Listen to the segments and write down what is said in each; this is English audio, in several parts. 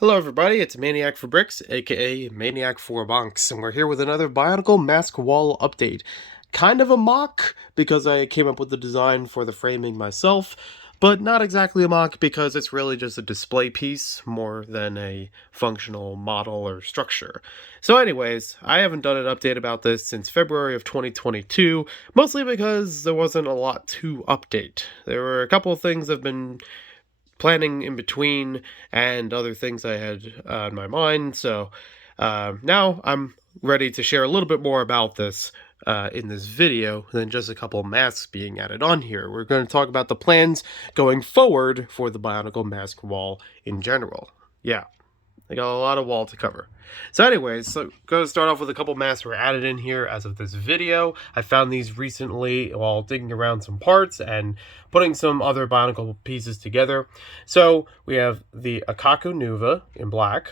Hello everybody, it's Maniac for Bricks, aka Maniac for Bonks, and we're here with another Bionicle Mask Wall update. Kind of a mock, because I came up with the design for the framing myself, but not exactly a mock because it's really just a display piece more than a functional model or structure. So anyways, I haven't done an update about this since February of 2022, mostly because there wasn't a lot to update. There were a couple of things I've been planning in between and other things I had in my mind. So now I'm ready to share a little bit more about this in this video than just a couple masks being added on here. We're going to talk about the plans going forward for the Bionicle mask wall in general. Yeah, I got a lot of wall to cover. So anyways, so going to start off with a couple masks were added in here as of this video. I found these recently while digging around some parts and putting some other Bionicle pieces together. So we have the Akaku Nuva in black,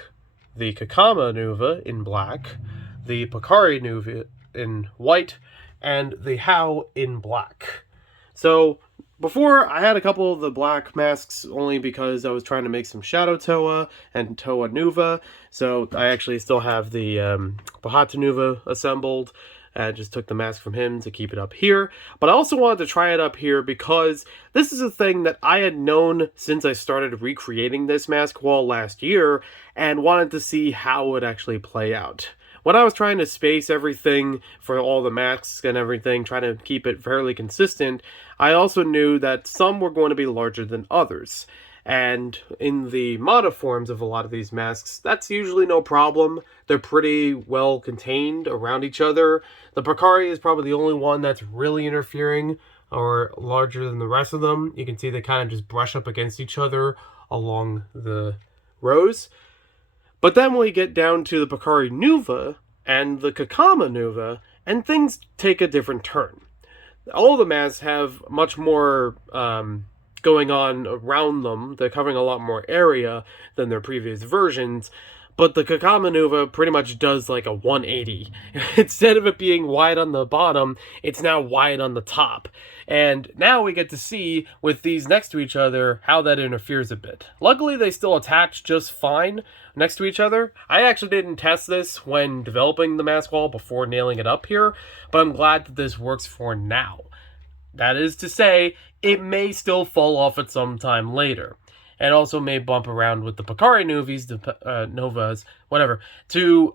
the Kakama Nuva in black, the Pakari Nuva in white, and the How in black. So before, I had a couple of the black masks only because I was trying to make some Shadow Toa and Toa Nuva. So I actually still have the Bahata Nuva assembled. I just took the mask from him to keep it up here. But I also wanted to try it up here because this is a thing that I had known since I started recreating this mask wall last year and wanted to see how it would actually play out. When I was trying to space everything for all the masks and everything, trying to keep it fairly consistent, I also knew that some were going to be larger than others. And in the mono forms of a lot of these masks, that's usually no problem. They're pretty well contained around each other. The Pakari is probably the only one that's really interfering or larger than the rest of them. You can see they kind of just brush up against each other along the rows. But then we get down to the Pakari Nuva and the Kakama Nuva, and things take a different turn. All the masks have much more going on around them. They're covering a lot more area than their previous versions. But the Kakama Nuva pretty much does like a 180. Instead of it being wide on the bottom, it's now wide on the top. And now we get to see, with these next to each other, how that interferes a bit. Luckily, they still attach just fine next to each other. I actually didn't test this when developing the mask wall before nailing it up here, but I'm glad that this works for now. That is to say, it may still fall off at some time later. And also may bump around with the Pakari Novas, whatever, to,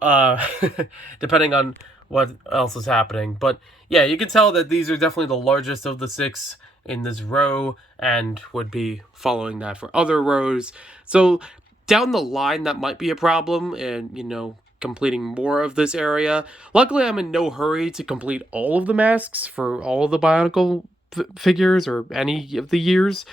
depending on what else is happening. But yeah, you can tell that these are definitely the largest of the 6 in this row, and would be following that for other rows. So down the line, that might be a problem, and, you know, completing more of this area. Luckily, I'm in no hurry to complete all of the masks for all of the Bionicle figures or any of the years.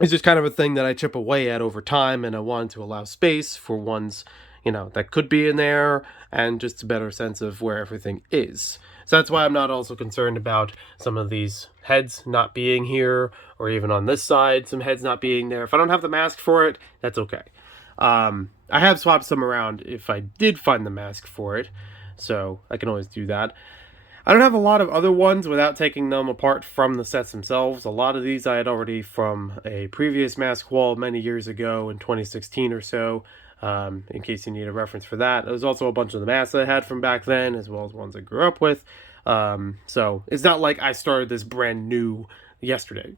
It's just kind of a thing that I chip away at over time, and I wanted to allow space for ones, you know, that could be in there, and just a better sense of where everything is. So that's why I'm not also concerned about some of these heads not being here, or even on this side, some heads not being there. If I don't have the mask for it, that's okay. I have swapped some around if I did find the mask for it, so I can always do that. I don't have a lot of other ones without taking them apart from the sets themselves. A lot of these I had already from a previous mask wall many years ago in 2016 or so, in case you need a reference for that. There's also a bunch of the masks I had from back then, as well as ones I grew up with. So it's not like I started this brand new yesterday.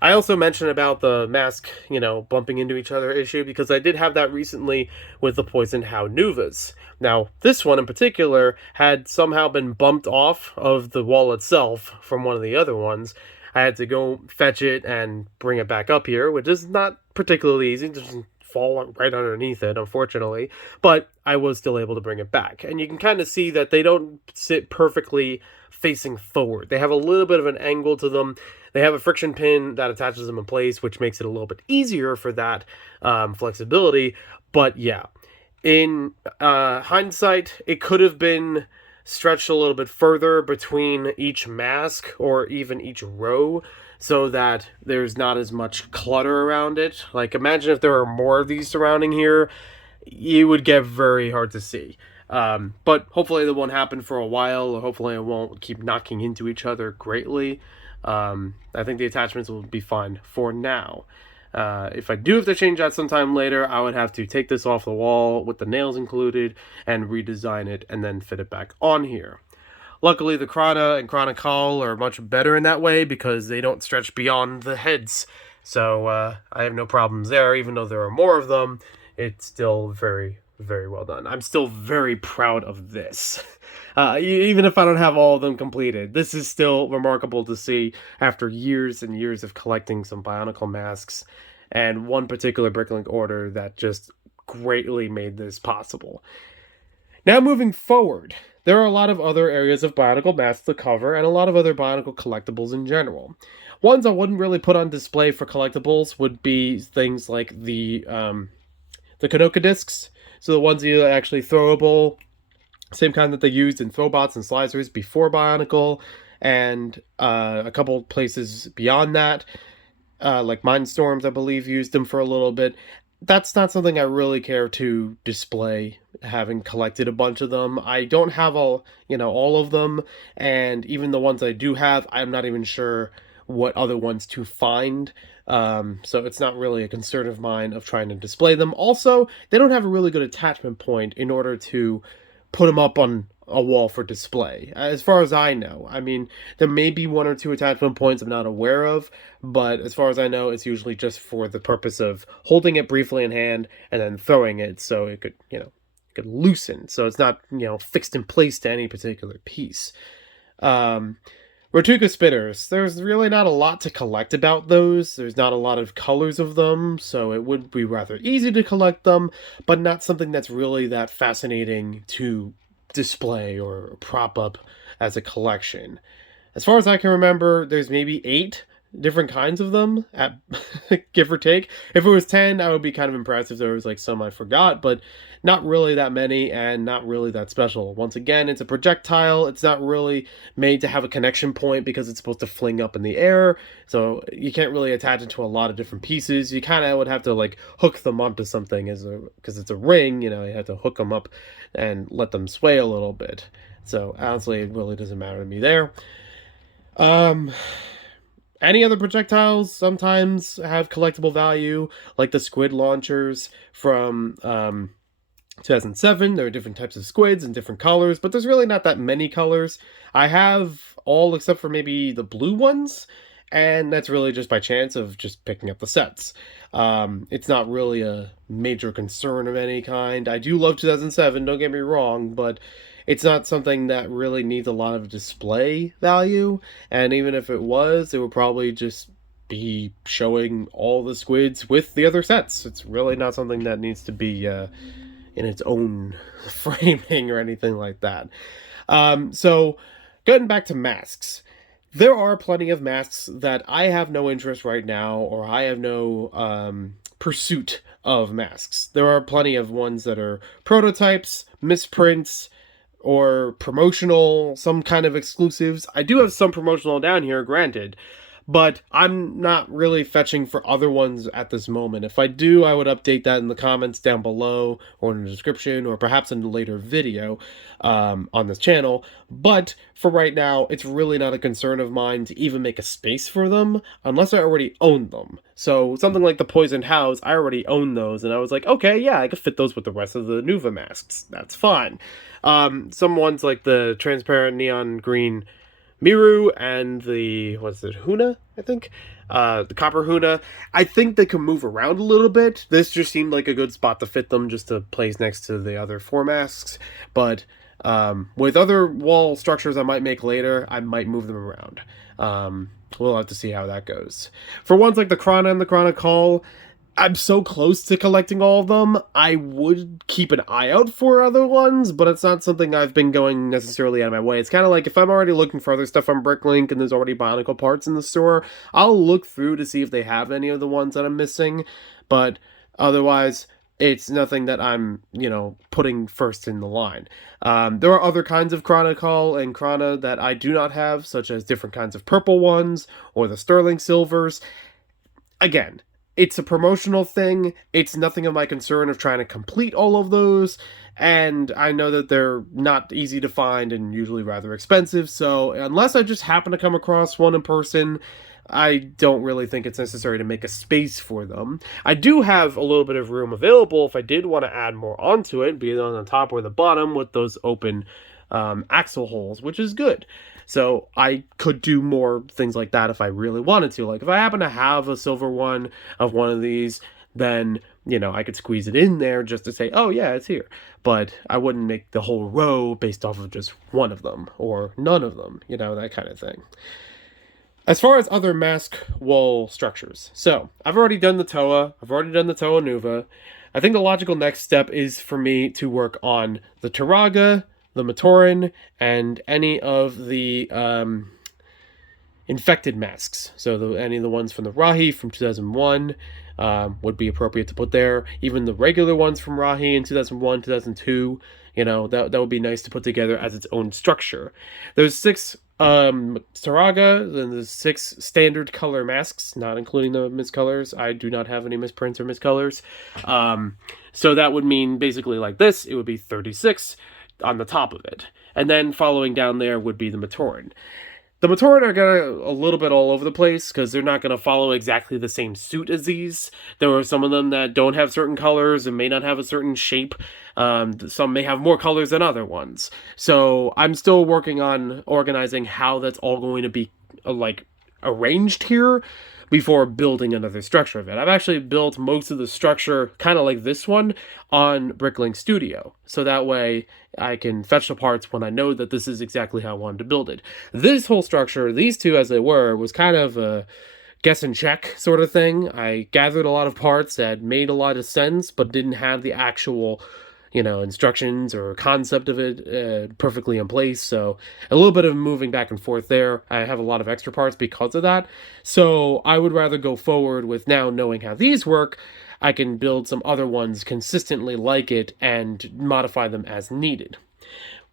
I also mentioned about the mask, you know, bumping into each other issue, because I did have that recently with the Poisoned How Nuvas. Now, this one in particular had somehow been bumped off of the wall itself from one of the other ones. I had to go fetch it and bring it back up here, which is not particularly easy. It doesn't fall right underneath it, unfortunately. But I was still able to bring it back. And you can kind of see that they don't sit perfectly facing forward. They have a little bit of an angle to them. They have a friction pin that attaches them in place, which makes it a little bit easier for that flexibility. But yeah, in hindsight, it could have been stretched a little bit further between each mask or even each row, so that there's not as much clutter around it. Like, imagine if there were more of these surrounding here, you would get very hard to see. But hopefully that won't happen for a while, or hopefully it won't keep knocking into each other greatly. I think the attachments will be fine for now. If I do have to change that sometime later, I would have to take this off the wall with the nails included and redesign it and then fit it back on here. Luckily, the Krana and Chronicle are much better in that way because they don't stretch beyond the heads. So I have no problems there. Even though there are more of them, it's still very, very well done. I'm still very proud of this. Even if I don't have all of them completed, this is still remarkable to see after years and years of collecting some Bionicle masks and one particular Bricklink order that just greatly made this possible. Now moving forward, there are a lot of other areas of Bionicle masks to cover and a lot of other Bionicle collectibles in general. Ones I wouldn't really put on display for collectibles would be things like the Kanoka discs, so the ones that are actually throwable, same kind that they used in Throwbots and Slicers before Bionicle, and a couple places beyond that, like Mindstorms, I believe, used them for a little bit. That's not something I really care to display, having collected a bunch of them. I don't have all of them, and even the ones I do have, I'm not even sure what other ones to find. So it's not really a concern of mine of trying to display them. Also, they don't have a really good attachment point in order to put them up on a wall for display, as far as I know. I mean, there may be one or two attachment points I'm not aware of, but as far as I know, it's usually just for the purpose of holding it briefly in hand and then throwing it so it could, could loosen. So it's not, fixed in place to any particular piece. Rotuka spinners, there's really not a lot to collect about those. There's not a lot of colors of them, so it would be rather easy to collect them, but not something that's really that fascinating to display or prop up as a collection. As far as I can remember, there's maybe 8 different kinds of them, at give or take. If it was 10, I would be kind of impressed if there was like some I forgot, but not really that many and not really that special. Once again, it's a projectile. It's not really made to have a connection point because it's supposed to fling up in the air, so you can't really attach it to a lot of different pieces. You kind of would have to like hook them onto something because it's a ring, you have to hook them up and let them sway a little bit. So honestly, it really doesn't matter to me there. Any other projectiles sometimes have collectible value, like the squid launchers from 2007. There are different types of squids and different colors, but there's really not that many colors. I have all except for maybe the blue ones, and that's really just by chance of just picking up the sets. It's not really a major concern of any kind. I do love 2007, don't get me wrong, but it's not something that really needs a lot of display value, and even if it was, it would probably just be showing all the squids with the other sets. It's really not something that needs to be in its own framing or anything like that. So, getting back to masks. There are plenty of masks that I have no interest right now, or I have no pursuit of masks. There are plenty of ones that are prototypes, misprints, or promotional, some kind of exclusives. I do have some promotional down here, granted, but I'm not really fetching for other ones at this moment. If I do, I would update that in the comments down below, or in the description, or perhaps in a later video on this channel. But for right now, it's really not a concern of mine to even make a space for them, unless I already own them. So something like the Poisoned House, I already own those, and I was like, okay, yeah, I could fit those with the rest of the Nuva masks. That's fine. Some ones like the transparent neon green Miru and the, Huna, I think? The Copper Huna. I think they can move around a little bit. This just seemed like a good spot to fit them, just to place next to the other 4 masks. But with other wall structures I might make later, I might move them around. We'll have to see how that goes. For ones like the Krana and the Chronicle, I'm so close to collecting all of them. I would keep an eye out for other ones, but it's not something I've been going necessarily out of my way. It's kind of like if I'm already looking for other stuff on Bricklink and there's already Bionicle parts in the store, I'll look through to see if they have any of the ones that I'm missing, but otherwise, it's nothing that I'm, putting first in the line. There are other kinds of Chronicle and Krana that I do not have, such as different kinds of purple ones, or the Sterling Silvers. Again, it's a promotional thing. It's nothing of my concern of trying to complete all of those, and I know that they're not easy to find and usually rather expensive, so unless I just happen to come across one in person, I don't really think it's necessary to make a space for them. I do have a little bit of room available if I did want to add more onto it, be it on the top or the bottom with those open axle holes, which is good. So I could do more things like that if I really wanted to. Like if I happen to have a silver one of one of these, then I could squeeze it in there just to say, oh yeah, it's here. But I wouldn't make the whole row based off of just one of them or none of them, that kind of thing. As far as other mask wall structures, so I've already done the Toa, I've already done the Toa Nuva. I think the logical next step is for me to work on the Turaga, the Matoran, and any of the infected masks. So any of the ones from the Rahi from 2001 would be appropriate to put there. Even the regular ones from Rahi in 2001, 2002, that would be nice to put together as its own structure. There's 6 Turaga, then there's 6 standard color masks, not including the miscolors. I do not have any misprints or miscolors. So that would mean basically like this, it would be 36 on the top of it. And then following down there would be the Matoran. The Matoran are a little bit all over the place because they're not going to follow exactly the same suit as these. There are some of them that don't have certain colors and may not have a certain shape. Some may have more colors than other ones. So I'm still working on organizing how that's all going to be arranged here before building another structure of it. I've actually built most of the structure, kind of like this one, on Bricklink Studio. So that way I can fetch the parts when I know that this is exactly how I wanted to build it. This whole structure, these two as they were, was kind of a guess and check sort of thing. I gathered a lot of parts that made a lot of sense, but didn't have the actual instructions or concept of it perfectly in place. So a little bit of moving back and forth there. I have a lot of extra parts because of that. So I would rather go forward with now knowing how these work. I can build some other ones consistently like it and modify them as needed.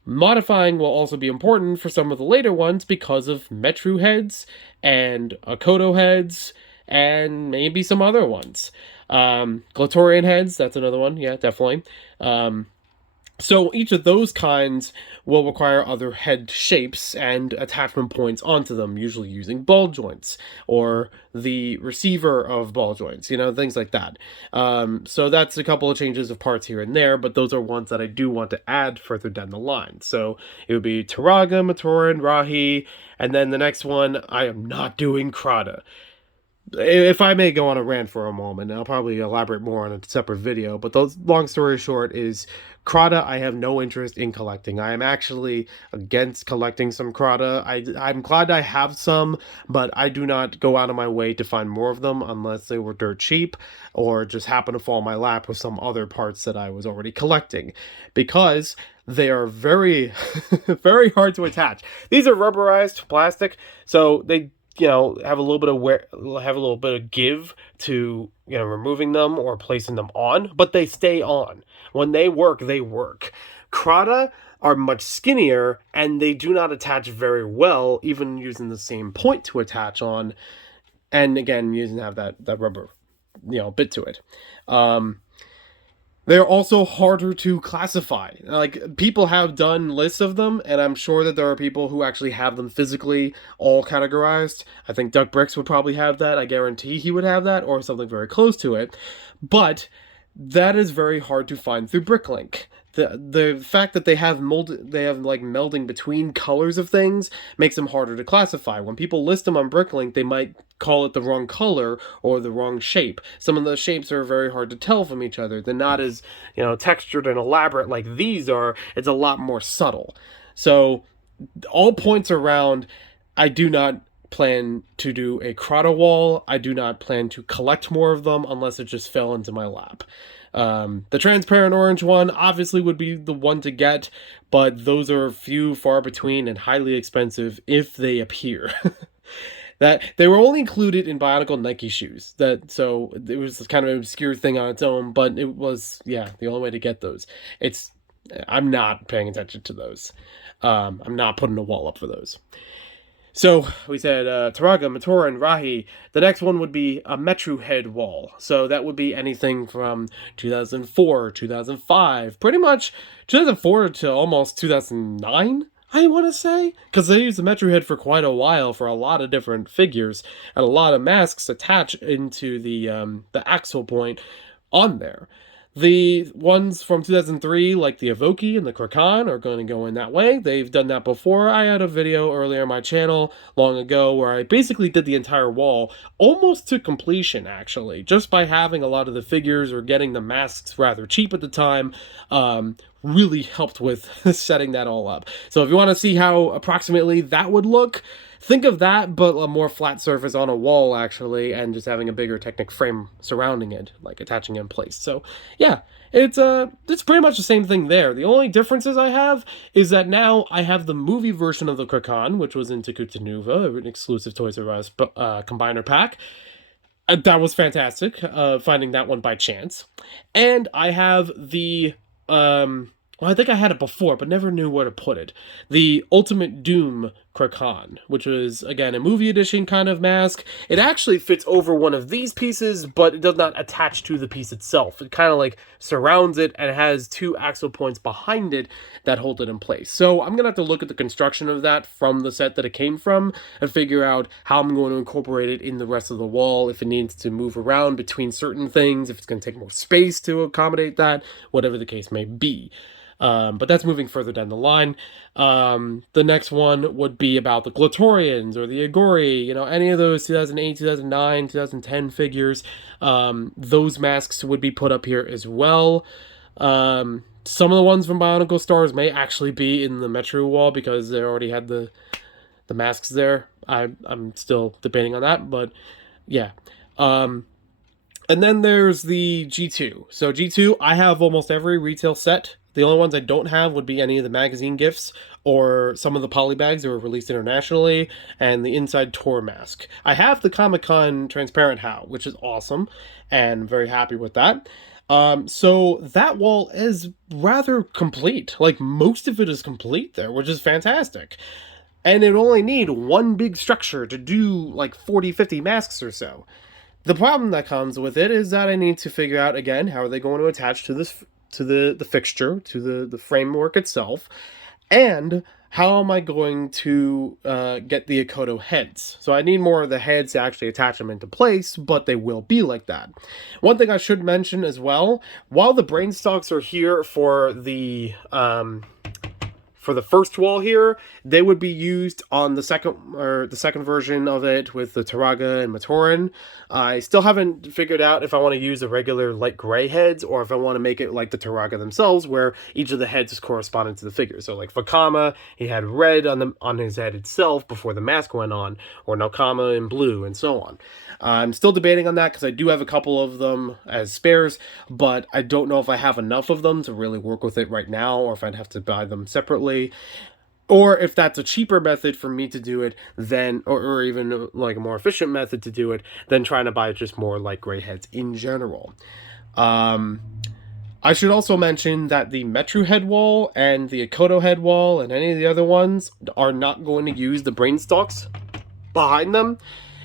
Modifying will also be important for some of the later ones because of Metru heads and Akoto heads and maybe some other ones. Glatorian heads, that's another one. Yeah, definitely. So each of those kinds will require other head shapes and attachment points onto them, usually using ball joints or the receiver of ball joints, things like that. So that's a couple of changes of parts here and there, but those are ones that I do want to add further down the line. So it would be Turaga, Matoran, Rahi, and then the next one, I am not doing Krata. If I may go on a rant for a moment, I'll probably elaborate more on a separate video, but the long story short is Krata I have no interest in collecting. I am actually against collecting some Krata. I'm glad I have some, but I do not go out of my way to find more of them unless they were dirt cheap or just happen to fall in my lap with some other parts that I was already collecting, because they are very, very hard to attach. These are rubberized plastic, so they have a little bit of give to removing them or placing them on, but they stay on. When they work, they work. Krata are much skinnier and they do not attach very well, even using the same point to attach on. And again, using have that rubber, bit to it. They're also harder to classify. Like, people have done lists of them, and I'm sure that there are people who actually have them physically all categorized. I think Duck Bricks would probably have that. I guarantee he would have that, or something very close to it. But that is very hard to find through Bricklink. The fact that they have melding between colors of things makes them harder to classify. When people list them on Bricklink, they might call it the wrong color or the wrong shape. Some of the shapes are very hard to tell from each other. They're not as textured and elaborate like these are. It's a lot more subtle. So all points around, I do not plan to do a Krata wall. I do not plan to collect more of them unless it just fell into my lap. The transparent orange one obviously would be the one to get, but those are few, far between, and highly expensive if they appear. That they were only included in Bionicle Nike shoes. So it was kind of an obscure thing on its own, but it was the only way to get those. I'm not paying attention to those. I'm not putting a wall up for those. So we said Turaga, Matoran, Rahi. The next one would be a Metru head wall. So that would be anything from 2004, 2005, pretty much 2004 to almost 2009, I want to say, because they used the Metro head for quite a while for a lot of different figures and a lot of masks attached into the axle point on there. The ones from 2003, like the Evoke and the Kraken, are going to go in that way. They've done that before. I had a video earlier on my channel long ago where I basically did the entire wall almost to completion, actually, just by having a lot of the figures or getting the masks rather cheap at the time. Really helped with setting that all up. So if you want to see how approximately that would look, think of that, but a more flat surface on a wall, actually, and just having a bigger Technic frame surrounding it, like attaching it in place. So, yeah, it's pretty much the same thing there. The only differences I have is that now I have the movie version of the Kraken, which was in Takuta, an exclusive Toys R Us combiner pack. That was fantastic, finding that one by chance. And I have the well, I think I had it before, but never knew where to put it. The Ultimate Doom Kraken, which was, again, a movie edition kind of mask. It actually fits over one of these pieces, but it does not attach to the piece itself. It kind of like surrounds it and has two axle points behind it that hold it in place. So I'm going to have to look at the construction of that from the set that it came from and figure out how I'm going to incorporate it in the rest of the wall, if it needs to move around between certain things, if it's going to take more space to accommodate that, whatever the case may be. But that's moving further down the line. The next one would be about the Glatorians or the Agori, any of those 2008, 2009, 2010 figures. Those masks would be put up here as well. Some of the ones from Bionicle Stars may actually be in the Metro wall because they already had the masks there. I'm still debating on that, but yeah. And then there's the G2. So G2, I have almost every retail set. The only ones I don't have would be any of the magazine gifts or some of the polybags that were released internationally and the inside tour mask. I have the Comic-Con transparent HOW, which is awesome, and I'm very happy with that. So that wall is rather complete. Like, most of it is complete there, which is fantastic. And it only need one big structure to do like 40, 50 masks or so. The problem that comes with it is that I need to figure out, again, how are they going to attach to this, to the fixture, to the framework itself, and how am I going to get the Akoto heads? So I need more of the heads to actually attach them into place, but they will be like that. One thing I should mention as well, while the brain stalks are here for the first wall here, they would be used on the second version of it with the Taraga and Matoran. I still haven't figured out if I want to use the regular light gray heads or if I want to make it like the Taraga themselves, where each of the heads is corresponding to the figure. So like Vakama, he had red on his head itself before the mask went on, or Nakama in blue, and so on. I'm still debating on that because I do have a couple of them as spares, but I don't know if I have enough of them to really work with it right now, or if I'd have to buy them separately, or if that's a cheaper method for me to do it than, or even like a more efficient method to do it than trying to buy just more light gray heads in general. I should also mention that the Metru head wall and the Akoto head wall and any of the other ones are not going to use the brain stalks behind them.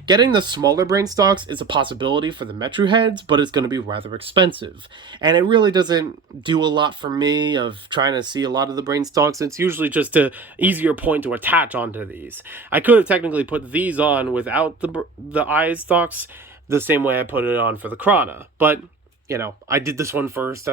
Getting the smaller brain stalks is a possibility for the Metru heads, but it's going to be rather expensive. And it really doesn't do a lot for me of trying to see a lot of the brain stalks. It's usually just an easier point to attach onto these. I could have technically put these on without the eye stalks the same way I put it on for the Krana. But, I did this one first.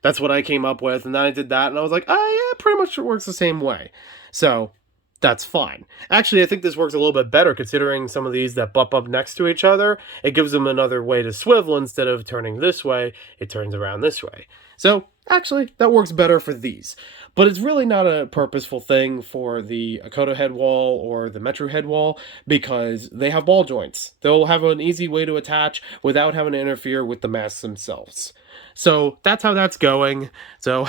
That's what I came up with, and then I did that, and I was like, oh yeah, pretty much it works the same way. So that's fine. Actually, I think this works a little bit better considering some of these that bump up next to each other. It gives them another way to swivel. Instead of turning this way, it turns around this way. So actually, that works better for these. But it's really not a purposeful thing for the Akoto head wall or the Metru head wall because they have ball joints. They'll have an easy way to attach without having to interfere with the masks themselves. So that's how that's going. So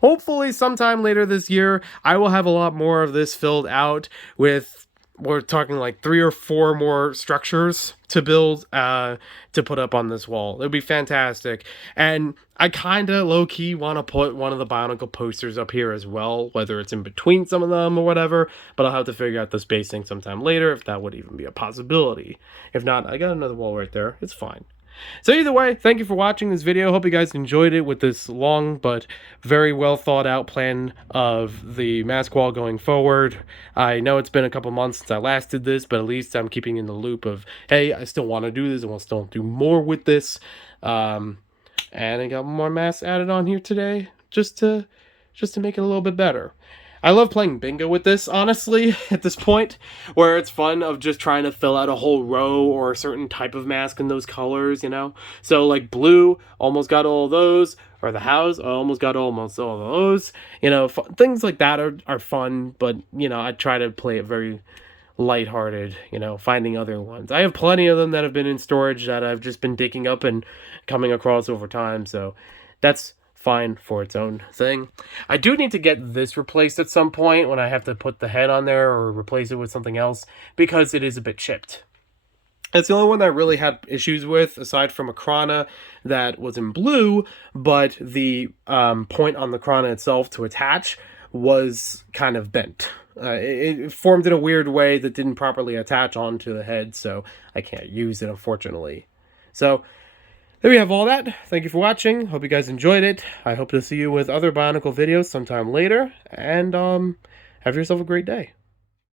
hopefully sometime later this year, I will have a lot more of this filled out with, we're talking like 3 or 4 more structures to build, to put up on this wall. It would be fantastic. And I kind of low-key want to put one of the Bionicle posters up here as well, whether it's in between some of them or whatever, but I'll have to figure out the spacing sometime later if that would even be a possibility. If not, I got another wall right there. It's fine. So either way, thank you for watching this video. Hope you guys enjoyed it with this long but very well thought out plan of the mask wall going forward. I know it's been a couple months since I last did this, but at least I'm keeping in the loop of, hey, I still want to do this and we'll still do more with this. And I got more masks added on here today just to make it a little bit better. I love playing bingo with this, honestly, at this point, where it's fun of just trying to fill out a whole row or a certain type of mask in those colors, you know? So, like, blue, almost got all of those, or the house, almost got almost all of those. You know, things like that are fun, but, you know, I try to play it very lighthearted, you know, finding other ones. I have plenty of them that have been in storage that I've just been digging up and coming across over time, so that's fine for its own thing. I do need to get this replaced at some point when I have to put the head on there or replace it with something else because it is a bit chipped. It's the only one that I really had issues with, aside from a Krana that was in blue, but the point on the Krana itself to attach was kind of bent. It formed in a weird way that didn't properly attach onto the head, so I can't use it, unfortunately. So there we have all that. Thank you for watching. Hope you guys enjoyed it. I hope to see you with other Bionicle videos sometime later, and have yourself a great day.